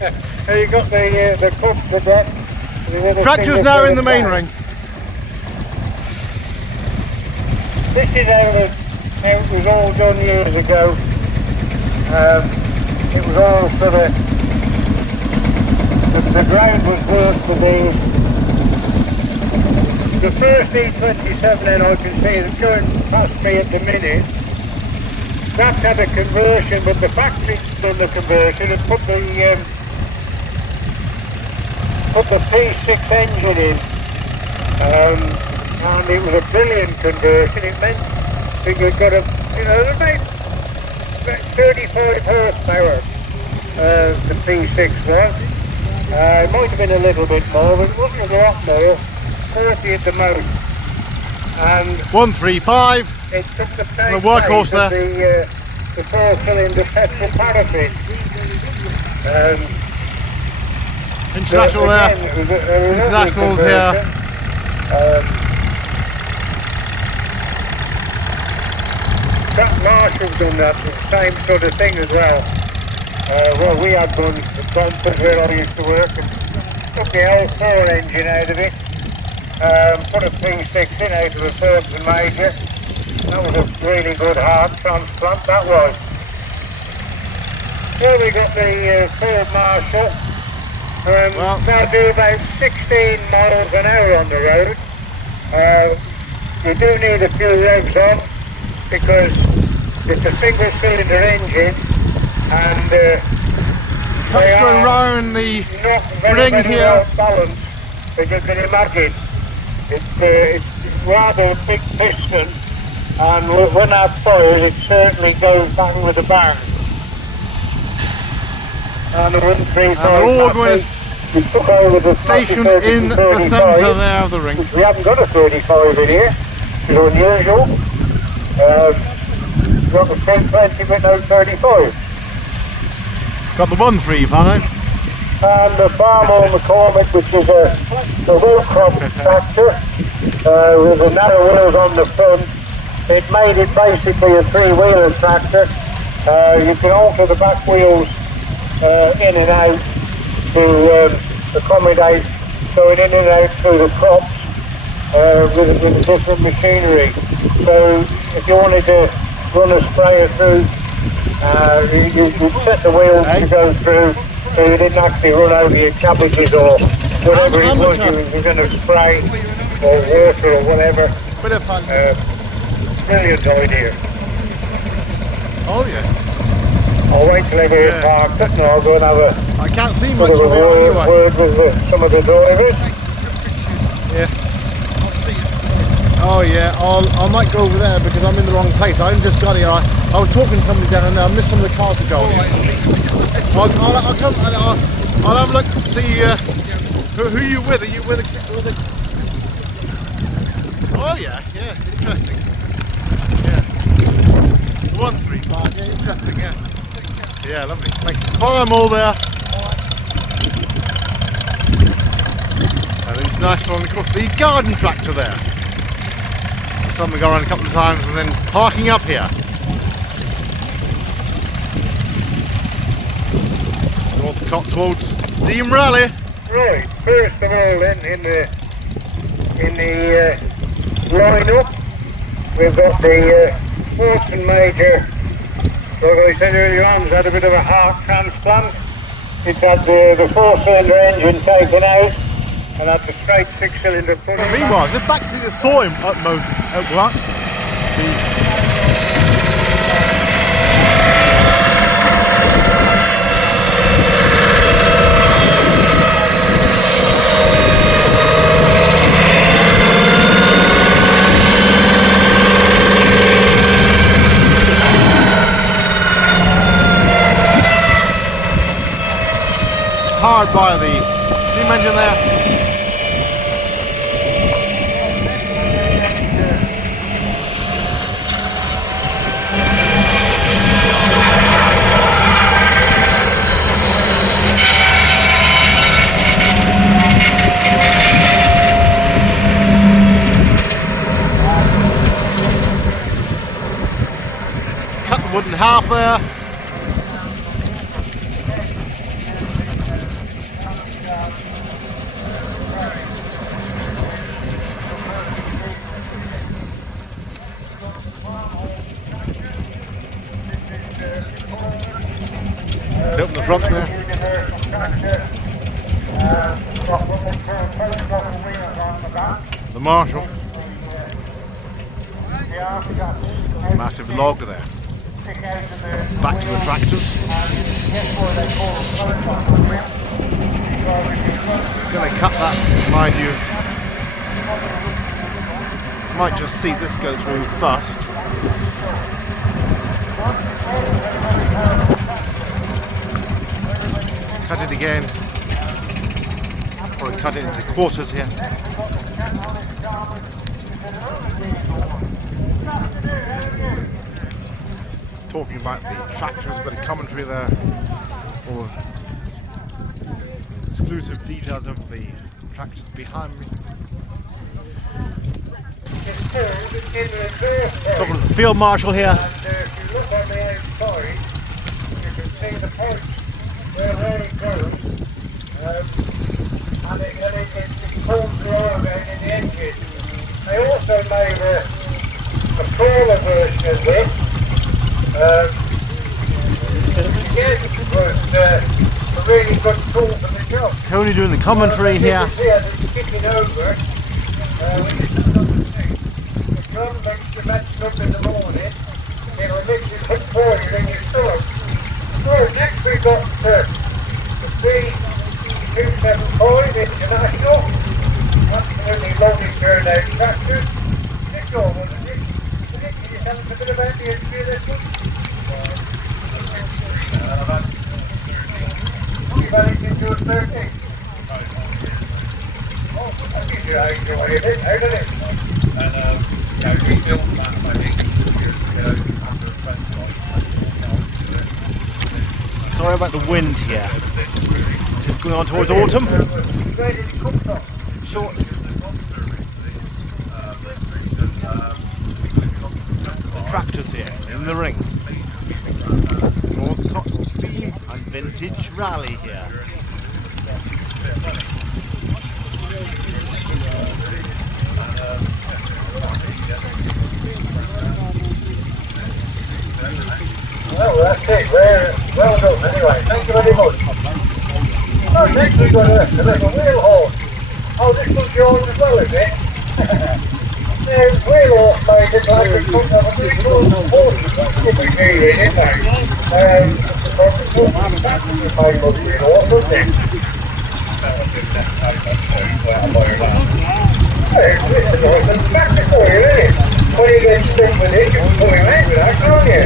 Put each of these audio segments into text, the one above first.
You got the cup, the deck. Tractor's now in the main ring. This is how it was all done years ago. It was all sort of, the ground was worked for the first E27 then I can see that's going past me at the minute. That's had a conversion, but the factory's done the conversion and put the P6 engine in. And it was a brilliant conversion. It meant that you got about 35 horsepower, the P6 was. It might have been a little bit more, but it wasn't a lot more, 40 at the most. And 135. it took the same workhorse there. The 4-cylinder petrol paraffin. International there. Internationals here. That Marshall's done that, the same sort of thing as well. Well, we had one at Brentford where I used to work, and took the L4 engine out of it, put a P6 in out of a Ferguson Major. That was a really good heart transplant, that was. Here we got the Ford Marshall. Now do about 16 miles an hour on the road. You do need a few revs on, because it's a single cylinder engine, and Let's go around the ring here. Well balanced, as you can imagine. It's rather big piston, and when that fires it certainly goes bang with a bang. And the 135 we're all going to took over the station in the centre there of the ring. We haven't got a 35 in here, which is unusual. Got the 1020 with no 35. Got the 135. And the Farmall McCormick, which is a wheel crop tractor with the narrow wheels on the front. It made it basically a three-wheeler tractor. You can alter the back wheels in and out to accommodate going in and out through the crops with different machinery. So if you wanted to run a sprayer through, you'd set the wheels to go through, so you didn't actually run over your cabbages or whatever it was you were going to spray, or water or whatever. Bit of fun. Brilliant idea. Oh yeah. I'll wait till everyone's parked it and I'll go and have a I can't see much sort of from here anyway. word with some of the drivers. Yeah. Oh yeah, I might go over there because I'm in the wrong place. I just got here. I was talking to somebody down there. I missed some of the cars to go. I'll come and I'll have a look, see who you with. Are you with a... Oh yeah, interesting. Yeah. 135, yeah, interesting, yeah. Yeah, lovely. Thank you. Farmall there. And it's nice one, of course, the garden tractor there. Something going around a couple of times and then parking up here. North Cotswolds Steam Rally. Right, first of all then in the line-up we've got the Fortune Major. Like I said earlier on, it's had a bit of a heart transplant. It's had the 4-cylinder engine taken out and had the straight 6-cylinder put in. Meanwhile, the back seat that saw him at work. Powered by the steam engine there. Cut the wood in half there. Open the front there. The Marshall. Massive log there. Back to the tractors. Going to cut that, mind you. Might just see this go through first. Cut it again. Probably cut it into quarters here. Talking about the tractors, but a commentary there. All the exclusive details of the tractors behind me. Talking to the Field Marshal here. And if you look on the outside, you can see the pipes where it goes. And it pulls the oil down in the engine. They also made a crawler version of this. Again, was a really good tool for the job. Tony doing the commentary here. You can see as it's kicking over, when you stand on the thing, the drum makes you match up in the morning, it'll mix it up for you in your stomach. So next we've got the 3275 International, absolutely lovely turnout tractor. It's all one, isn't it? Can you tell us a bit about the history of this one? You've had it into a 13? Oh, that gives you how you enjoy it, how does it? And, we built that, I think, years ago, under a friend's life. Sorry about the wind here. Just going on towards autumn. Where did it come from? Short. The tractors here in the ring. North Cotswold Steam and Vintage Rally here. Well, that's it. Well done. Anyway, thank you very much. Oh, next we've got a little wheel horse. Oh, this one's yours as well, is it? The wheel horse made it like a couple of really cool horses. That's what we do, isn't it? The manufacturers made those wheel horse, wasn't it? Hey, it's a nice little factor for you, isn't it? When you get stuck with it, you can pull him out with that, can't you?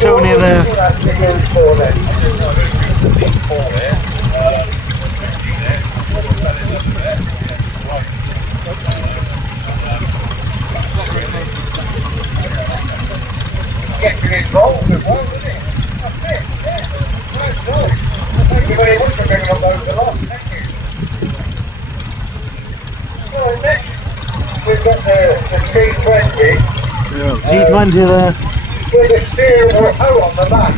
Tony there. Getting involved with one, isn't it? That's it, yeah. Nice choice. Thank you very much for bringing up those along. Thank you. So next, we've got the T20. T20 there. With a steerable hoe on the back.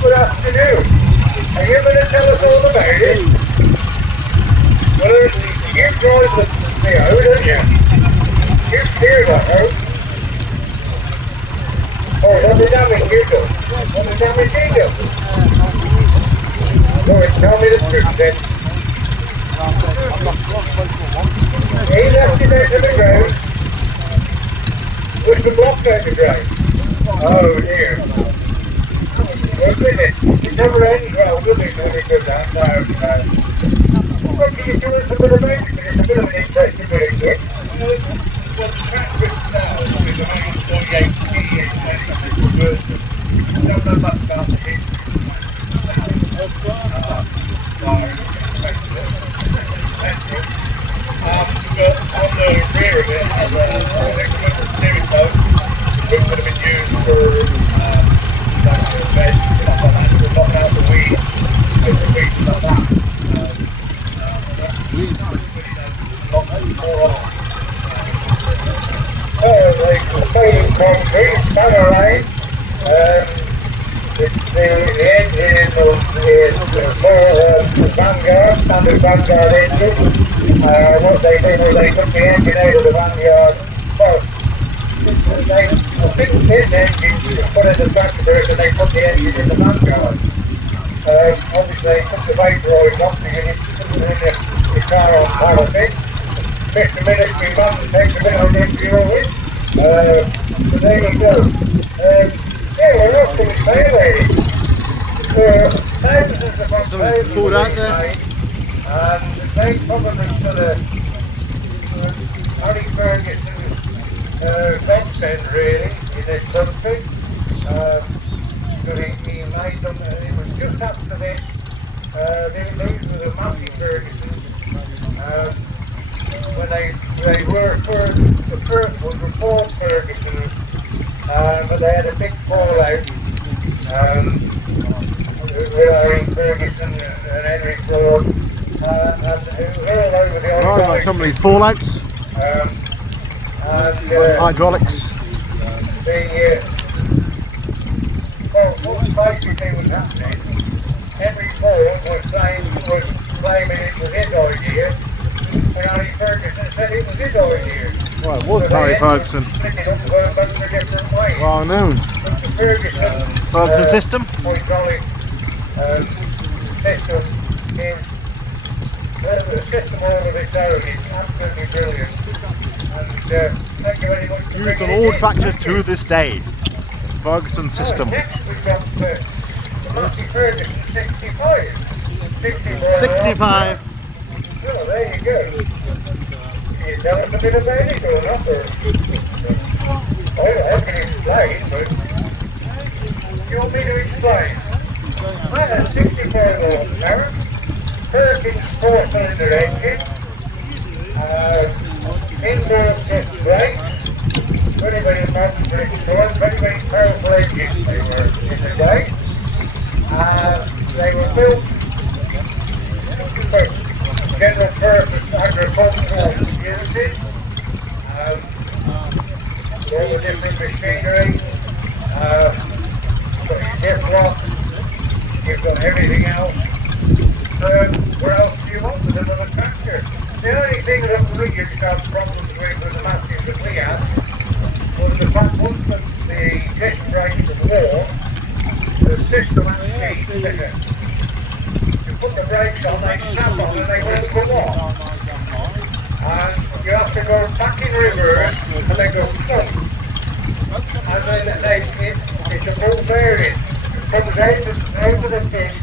Good afternoon. Are you going to tell us all about it? Well, you drive the hoe, don't you? You steer that hoe. Oh, what the damage you do? What the damage you do? Go and tell me the truth then. He left it out of the ground. Was the block out the ground? Oh dear. Well, did it? It never ends well, does it, when it goes down? No. What can you do with a bit of it? Because it's a bit of an interesting bit of it. Well, the practice now is a 148 PH version. I don't know much about the history. But on the rear of it has a steering post, which would have been used for beds, stuff like that, to knock out the weeds, with the weeds like that. Like fading concrete, spanner line. The engine is the Vanguard, standard Vanguard engine. What they did was they took the engine out of the Vanguard, well, this engine was put in the tractor and they put the engine in the vanguard. Obviously they took the vapor oil off because it put it in the car on paraffin. 50 minutes we mum takes a bit on the engine oil. So there you go. Yeah, we're not going to say ladies. Thousands of Somebody pulled out there. and they probably sort of Harry Ferguson godsend really in this country. So he made them, it was just after this, these were the Matthew Ferguson, when they were the first ones were Ford Ferguson, but they had a big fallout. Harry Ferguson and Henry Ford, and all over the Right, like some of these fallouts, hydraulics. Well, what basically was happening, Henry Ford was claiming it was his idea, and Harry Ferguson said it was his idea. Right, it was Harry Ferguson. Split it up going both a different way. Well known. But the Ferguson system. hydraulic system is a system all of its own. It's absolutely brilliant. And thank you very much for Used bringing on it all in. tractors to this day. Ferguson system. Next we've got the Matthew Ferguson 65. 65. Well, there you go. Can you tell us a bit about it or not? I can explain, but you want me to explain? That has 64 horsepower, Perkins 4-cylinder engine, inboard disc brakes, very, very modern for its time, very, very powerful engines they were in the day. They were built for general purpose agricultural uses, all the different machinery, diff locks, you've got everything else. What else do you want with another tractor? The only thing that we used to have problems with the Matthews that we had was the fact once the disc brakes were worn, the system actually thicker. You put the brakes on, they snap on and they won't come off. And you have to go back in reverse and they go stop. And then it's a full bearing. It comes out of the disc.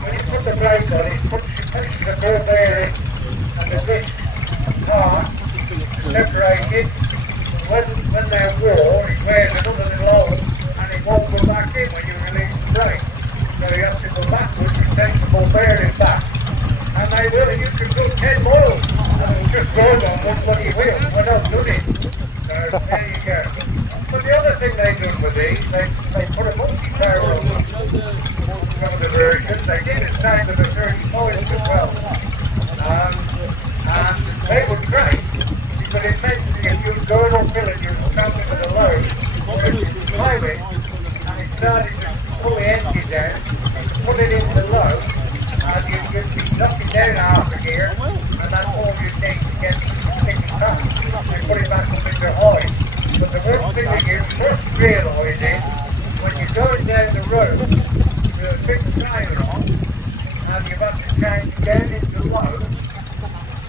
When you put the brakes on, it pushes the full bearing and the disc apart, separated. When they're worn, it wears another little hole and it won't go back in when you release the brake. So you have to go backwards and take the full bearing back. And they will, you can go 10 miles and it's just going on one bloody wheel. We're not doing it. So there you go. But the other thing they do with these, they put a multi-power on them. Some of the versions, they did the same with the 35s as well. And they were great, because it meant that if you were going uphill and you were travelling with a load, or if you were climbing, and it started to pull the engine down, put it into low, and you'd be knocking down half a gear, and that's all you need to get sticking back, and put it back up into high. But the one thing that you must realise is, when you're going down the road, with a big tyre on, and you've got to change down into low,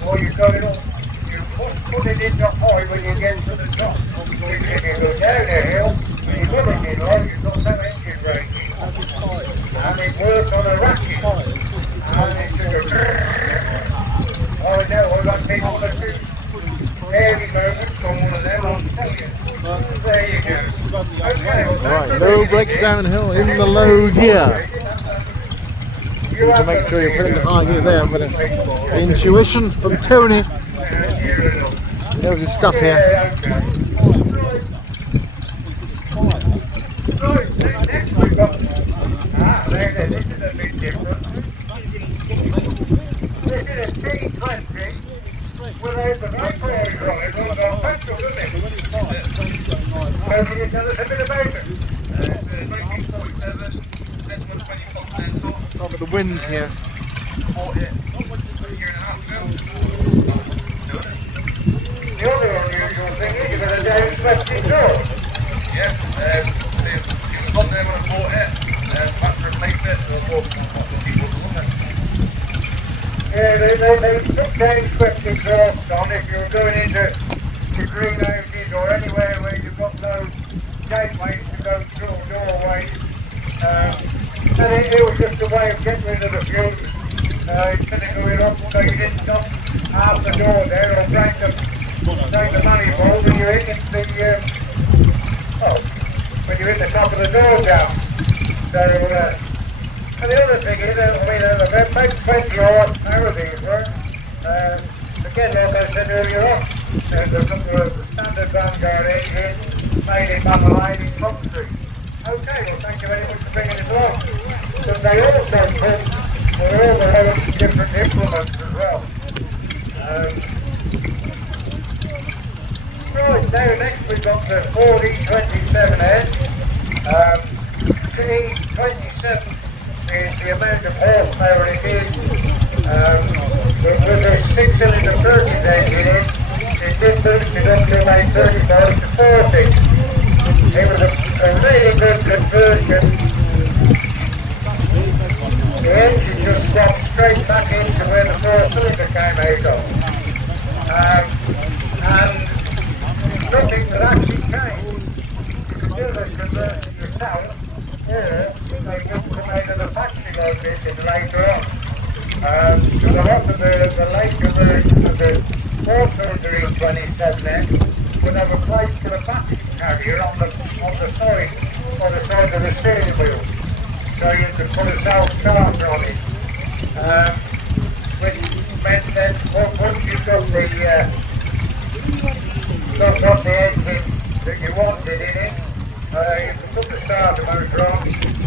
or you're going up, you must put it into high when you get to the top. Because if you go down a hill, and you put it in low, you've got no engine braking. And it works on a ratchet. And it's just a oh no, I've got people that do heavy moments on one of them, I'll tell you. There you go. Okay, well, Right, low brake downhill in the low gear. To make sure you're putting the high gear there, but intuition from Tony. He knows his stuff here. Right, next we've got, this is a bit different. This is a T20 without the vapor oil on it, runs on petrol, doesn't it? So can you tell us a bit about it? It's 1947, petrol 24%. Start with the wind here. The other unusual thing is you've got a down left exhaust. Yeah, You've got them on a boat here. That's replacement or yeah, they put down swift exhaust on if you're going into the greenhouses or anywhere where you've got no gateways to go through, doorways. And it was just a way of getting rid of the fumes. Instead of going up, so you didn't stop half the door there or break the manifold when you're hitting when you're in the top of the door down. So, and the other thing is, they're about 20 horsepower these were. Again, like I said earlier on, there's a couple of standard Vanguard engines made in Malahide in Plum Street. Okay, well thank you very much for bringing it along. But they also come with all the loads of different implements as well. Right, now next we've got the 4D27S. E27 is the amount of horsepower it is. With a 6-cylinder Perkins engine in, it did boost it up to about 35 to 40. It was a really good conversion. The engine just dropped straight back into where the 4-cylinder came out of. And nothing could actually change. You could do this conversion yourself, or they just come out of the factory like this later on. And a lot of the later versions of the 4-cylinder E27S would have a place for a battery carrier on the side of the steering wheel, so you could put a self-starter on it, which meant that once you've got the engine that you wanted in it, you could put the starter motor on,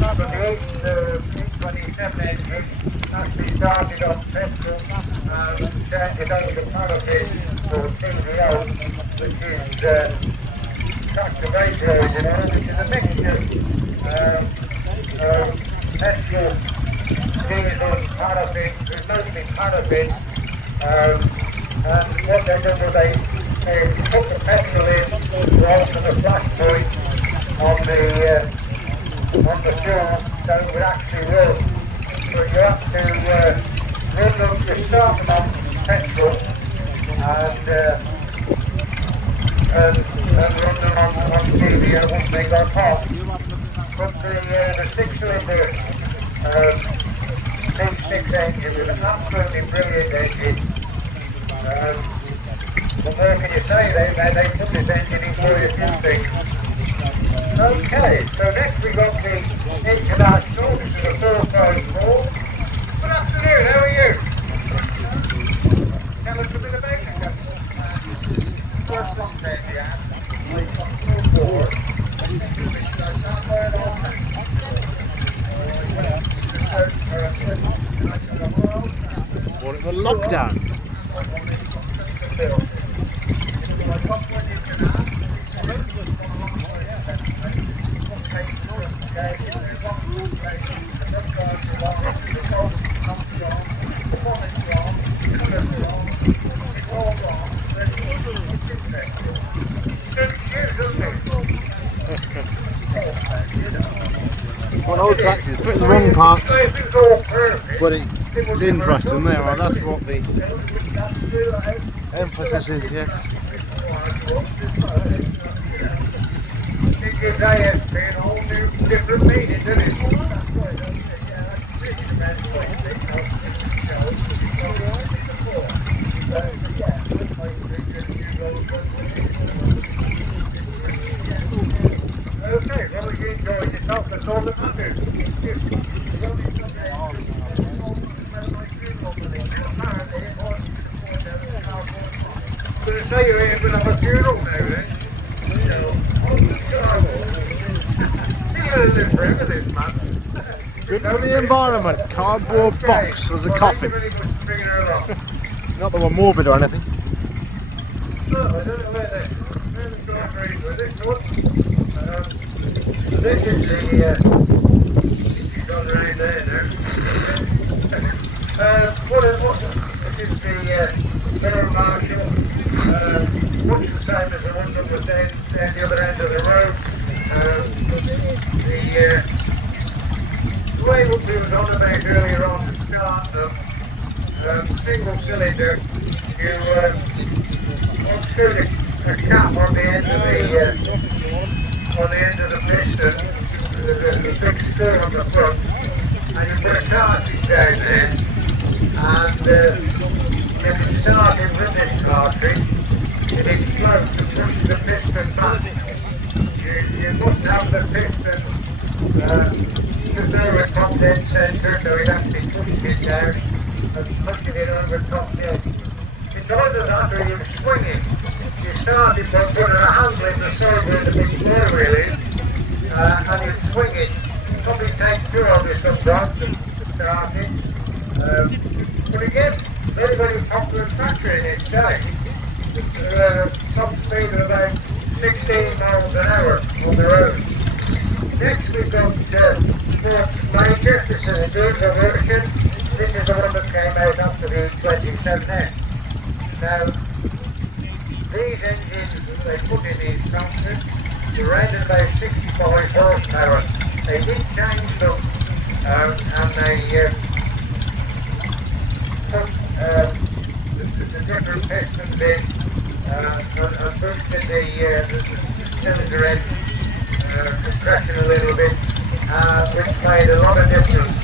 but the E27 engine actually started off petrol and turned it over to paraffin or TVO, which is tractor brake oil, which is a mixture of petrol, diesel, paraffin, there's mostly paraffin, and what they did was they put the petrol in right to the flash point on the fuel so it would actually run. So you have to run them, you start them on petrol and run them on TV once they got hot. But the 6-cylinder V6 engine was an absolutely brilliant engine. What more can you say? They put this engine in for a few things. Okay, so next we got the International, this is a 454. Good afternoon, how are you? Tell us a bit about it. First one there, yeah. What the lockdown? One old tractor, put in the wrong parts, but it's interesting there. Well, that's what the emphasis is here. It gives ASP a whole new different meaning, doesn't it? Okay, well, you enjoyed yourself, that's all that matters. I'm going to say you ain't going to have a funeral now then. Good for the environment. Cardboard box as a coffin. Not that we're morbid or anything. I don't know where they're going with this one. This is the gone around there this is the Miller Marshall. Much the same as the one that was down the other end of the road. The way what we was on about earlier on to start them, single cylinder, you unscrew the cap on the end of the piston, the big screw on the front, and you put a cartridge down there, and if you start it with this cartridge, it explodes and pushes the piston back. You must have the piston to do a top dead centre, so it actually pushes it down and pushes it over top dead. It's either that or you swing it. You start it by putting a handle in the side where the big floor wheel is, and you swing it. It probably takes 2 of you sometimes to start it. But again, very, very popular tractor in its day. Top speed of about 16 miles an hour on the road. Next we've got Ford Major. This is a diesel version. This is the one that came out after the 27S. Now, these engines they put in these tractors, they rated about 65 horsepower. They did change them, and they put the different pistons in and boosted the cylinder end compression a little bit, which made a lot of difference.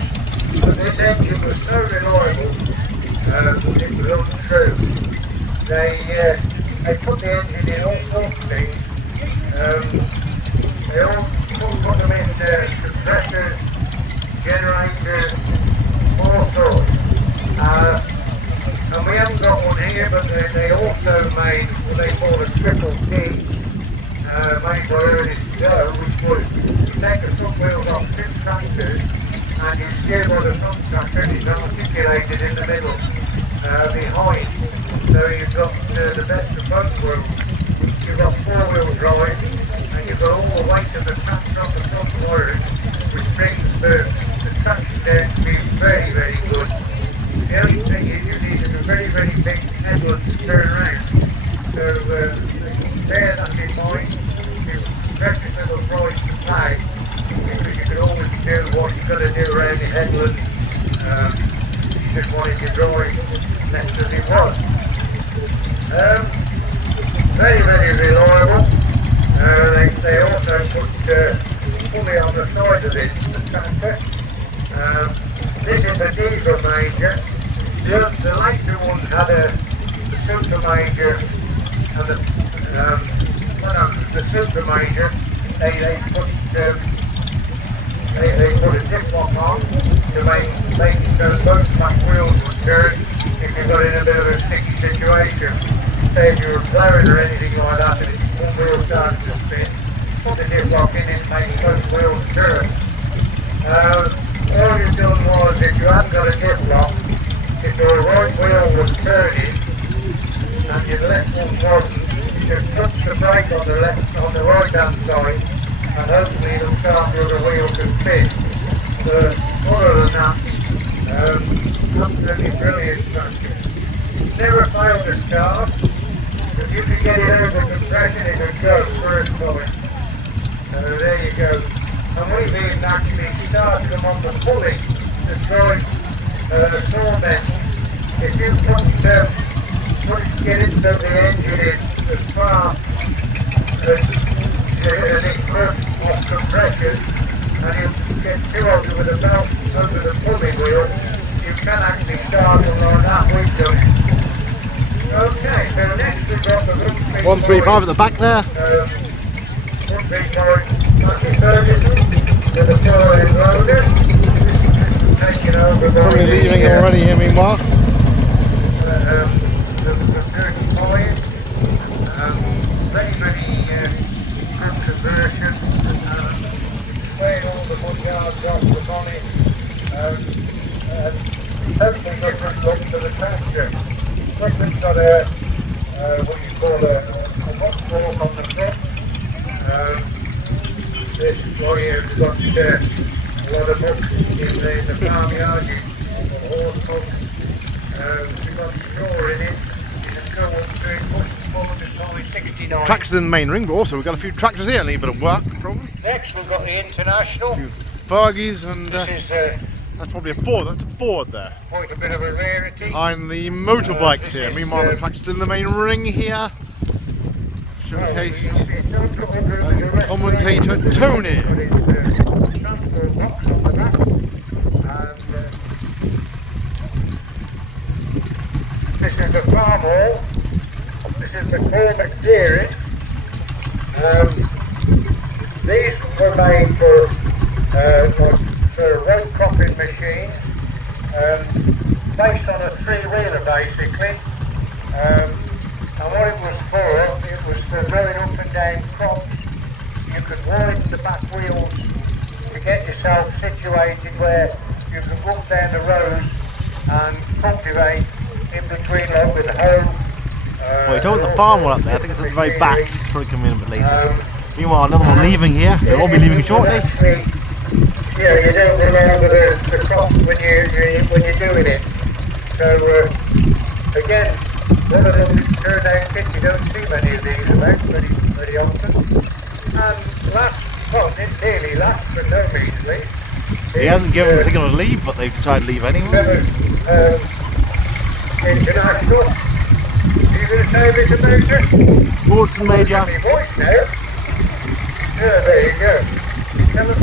But this engine was so reliable, it was untrue. They put the engine in all sorts of things. They all put them in compressors, generators, all sorts. And we haven't got one here, but they also made what they call a triple D, made by Ernest Joe, which was you take the front wheels off 2 tractors and you steer by the front tractor and it's articulated in the middle behind. So you've got the best of both worlds. You've got 4-wheel drive and you've got all the weight of the tractor on the front wires, which brings the traction down to be very, very good. The only thing is you need a very, very big headland to turn around. So bear that in mind. You precious little price to pay, because you can always do what you've got to do around the headland. You just wanted to drive less as it was. Very, very reliable. They also put fully on the side of this, the tractor. This is a diesel Major. The later ones had the Super Major and the Super Major. They put a dip lock on to make it so both back wheels would turn if you got in a bit of a sticky situation. Say if you were blowing or anything like that and it's one wheel starting to spin, put the dip lock in and make both wheels turn. All you've done was, if you hadn't got a dip lock, if the right wheel was turning and your left one wasn't, you just touch the brake on the right hand side and hopefully it'll start the other wheel to spin. So other than that, absolutely brilliant tractor. Never failed to start. If you could get it over compression, it would go first time. There you go. And we've even actually started them on the pulley to try torment. If you get into the engine as fast as it curves off compression, and you get 2 of them with a belt over the pulley wheel, you can actually start them like that with them. Okay, so next we've got the 135 at the back there. 135 Matthew Ferguson with the 4-wheel loader. Taking over by Somebody leaving already here meanwhile. The 35. Very, very good conversion. Playing all the mud guards off the bonnet. Totally different look to the tractor. This has got what you call a mud fork on the front. This lorry has got a lot of muck in the farmyard, horse muck. We've got straw in it. You can go up to it, push the Tractors in the main ring, but also we've got a few tractors here, need a bit of work probably. Next we've got the International. A few Fergies and This is that's probably a Ford, that's a Ford there. quite a bit of a rarity. Behind the motorbikes This here, is, meanwhile the tractors in the main ring here. Showcased commentator Tony. This is the farm hall. This is the McCormick Dairy. These were made for a road cropping machine, based on a three-wheeler basically. And what it was for going up and down crops. You could widen the back wheels to get yourself situated where you could walk down the road and cultivate in between, like with a hoe. Well, you told the farm one up there, I think it's at the very back, probably coming in a bit later. Meanwhile, another one leaving here, they'll all be leaving shortly. Yeah, you don't run over the crop when you're doing it. So, again, one of them turned out kits, you don't see many of these about very often. And it nearly last, but no means least. He hasn't given the signal to leave, but they've decided to leave anyway. International. You going to say a bit about it? Fordson Major. My voice now. Yeah, there you go. Tell us.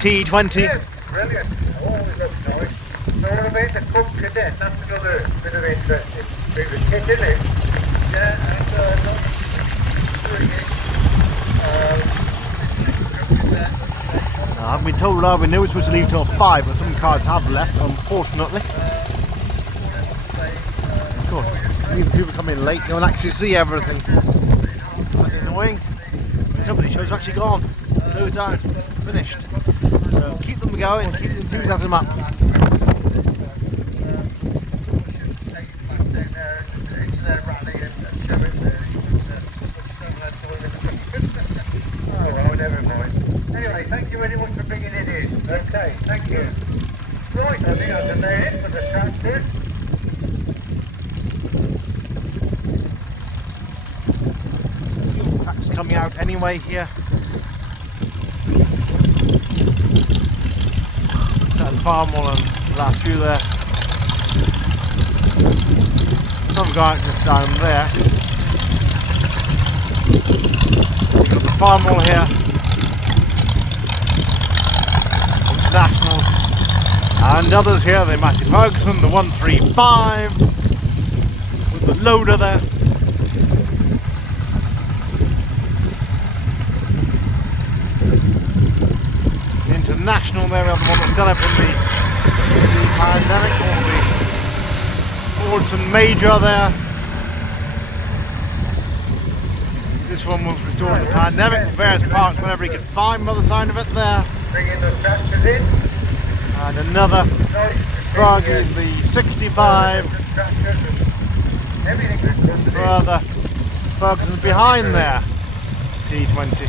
T20. Yeah, brilliant. Always looks nice. So what about the Cub Cadet? That's another bit of interesting bit of kit, isn't it? Yeah, I've been told we knew it was supposed to leave till 5, but some cars have left, unfortunately. Of course, these people come in late, they don't actually see everything. That's annoying. Some of these shows are actually gone, closed down, finished. So keep them going, keep the enthusiasm up. Oh, well, never mind. Anyway, thank you very much for bringing it in. Okay, thank you. Right, I think that's about it for the tractor. Tracks coming out anyway here. Set the farm wall and the last few there. Some go out just down there. We've got the farm wall here. Internationals and others here, the Massey Ferguson, the 135 with the loader there. The International there, we have the one that's done up in the pandemic, or the Fordson Major there. This one was restored in the pandemic, various parts whenever he could find by the sign of it there. Bringing the tractors in. And another Fergie, the 65. Further Ferguson behind there. T20.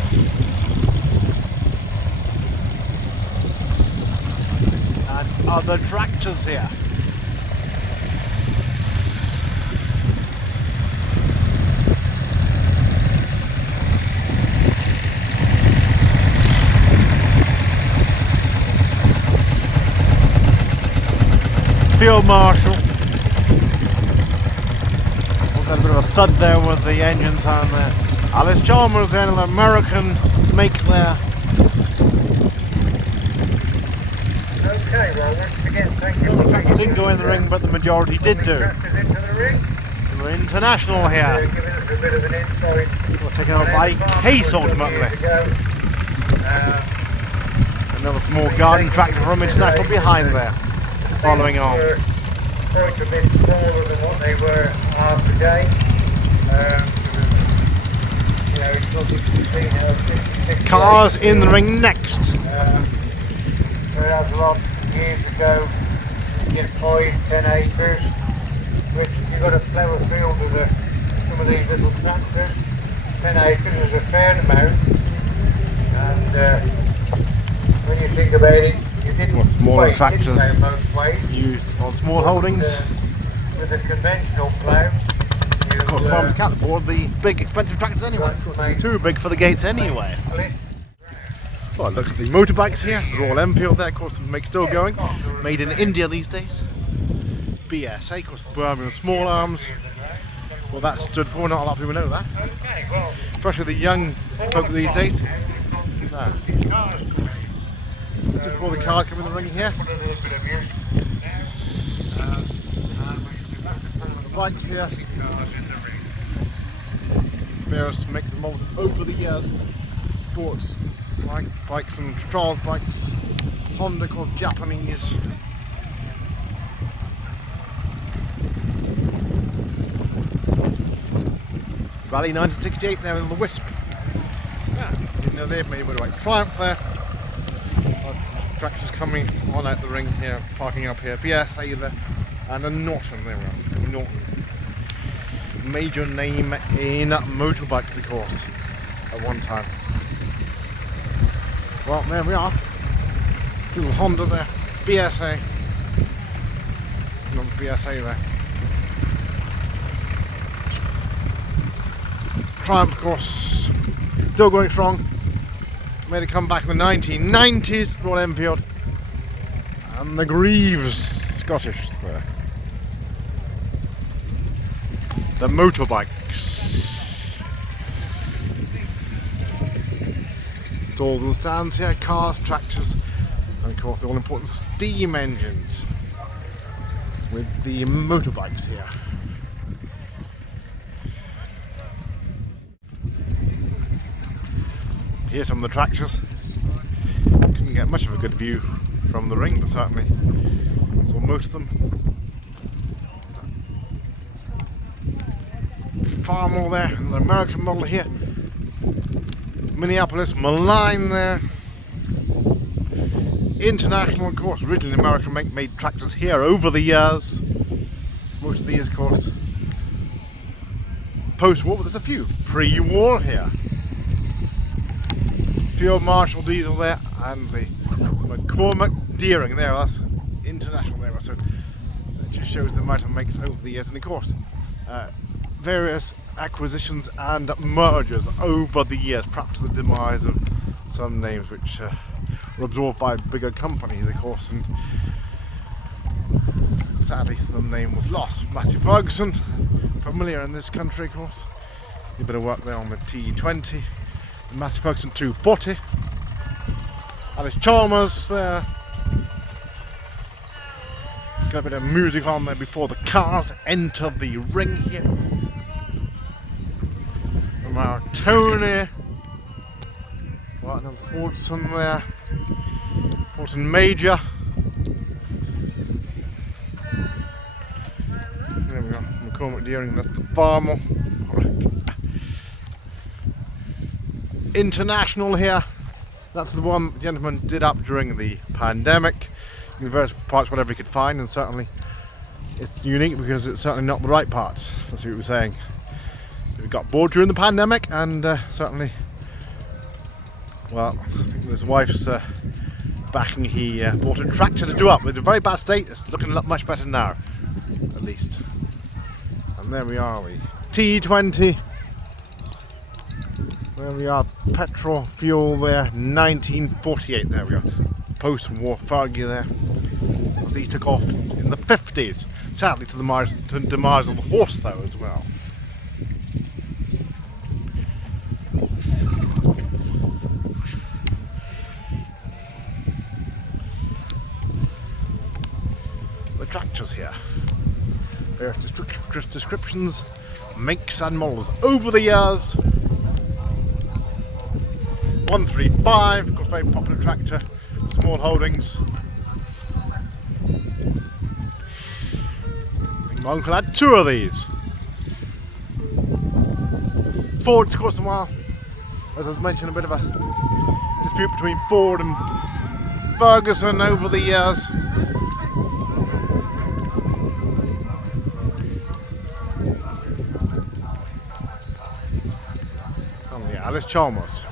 And other tractors here. Field Marshal. Also had a bit of a thud there with the engines on there. Alice Chalmers and an American make there. Okay, well, once again, thank you. The tractors didn't go in the ring, but the majority did do. Tractors into the ring. We're international here. Giving us a bit of an insight. We're taken out by Case ultimately. Another small garden tractor from International behind there. Following on. Quite a bit smaller than what they were half a day. It's obviously seen how Cars in the ring next. Whereas a lot years ago, you get 5-10 acres, which you've got to plough a field with some of these little tractors. 10 acres is a fair amount, and when you think about it, you didn't Well, smaller weigh, tractors didn't they, most ways. used on small holdings. With a conventional plough, Of course, farmers can't afford the big expensive tractors anyway. Of course, they're too big for the gates anyway. Well, look at the motorbikes here. Royal Enfield there, of course, still going. Made in India these days. BSA, of course, Birmingham Small Arms. Well, that stood for, not a lot of people know that. Especially the young folk these days. Just before the car come in the ring here. The bikes here. Various makes and models over the years. Sports bikes and trials bikes. Honda, of course, Japanese. Rally 1968 there in the Wisp. Yeah, didn't know they've made a motorbike. Triumph there. Tractors coming on out the ring here, parking up here. BSA there, and a Norton there. Norton. Major name in motorbikes, of course, at one time. Well, there we are. Little Honda there. BSA. Not BSA there. Triumph, of course, still going strong. Made a comeback in the 1990s, Royal Enfield. And the Greaves, Scottish there. The motorbikes. Stalls and stands here, cars, tractors, and of course the all important steam engines with the motorbikes here. Here's some of the tractors. Couldn't get much of a good view from the ring, but certainly saw most of them. Farmall there, and the American model here. Minneapolis Malign there. International, of course, originally American made tractors here over the years. Most of these, of course, post-war, but there's a few pre-war here. Field Marshall diesel there, and the McCormick Deering there. That's international there, so it just shows the amount of makes over the years, and of course various acquisitions and mergers over the years, perhaps the demise of some names which were absorbed by bigger companies, of course, and sadly the name was lost. Matthew Ferguson, familiar in this country, of course. Did a bit of work there on the T20. The Matthew Ferguson 240. Alice Chalmers there. Got a bit of music on there before the cars enter the ring here. Tony. Right, Fordson there. Fordson Major. There we go. McCormick Deering, that's the Farmer. Right. International here. That's the one the gentleman did up during the pandemic. In various parts, whatever he could find, and certainly it's unique because it's certainly not the right parts. That's what he was saying. We got bored during the pandemic, and certainly, well, I think his wife's backing. He bought a tractor to do up. It's in a very bad state. It's looking a lot much better now, at least. And there we are, the T20. There we are, petrol fuel there, 1948. There we are, post-war Fergie there. As he took off in the 50s, sadly to the demise of the horse though as well. The tractors here. Various descriptions, makes and models over the years. 135, of course, very popular tractor, small holdings. I think my uncle had 2 of these. Ford's, of course, a while, as I was mentioning, a bit of a dispute between Ford and Ferguson over the years. Oh yeah, Alice Chalmers.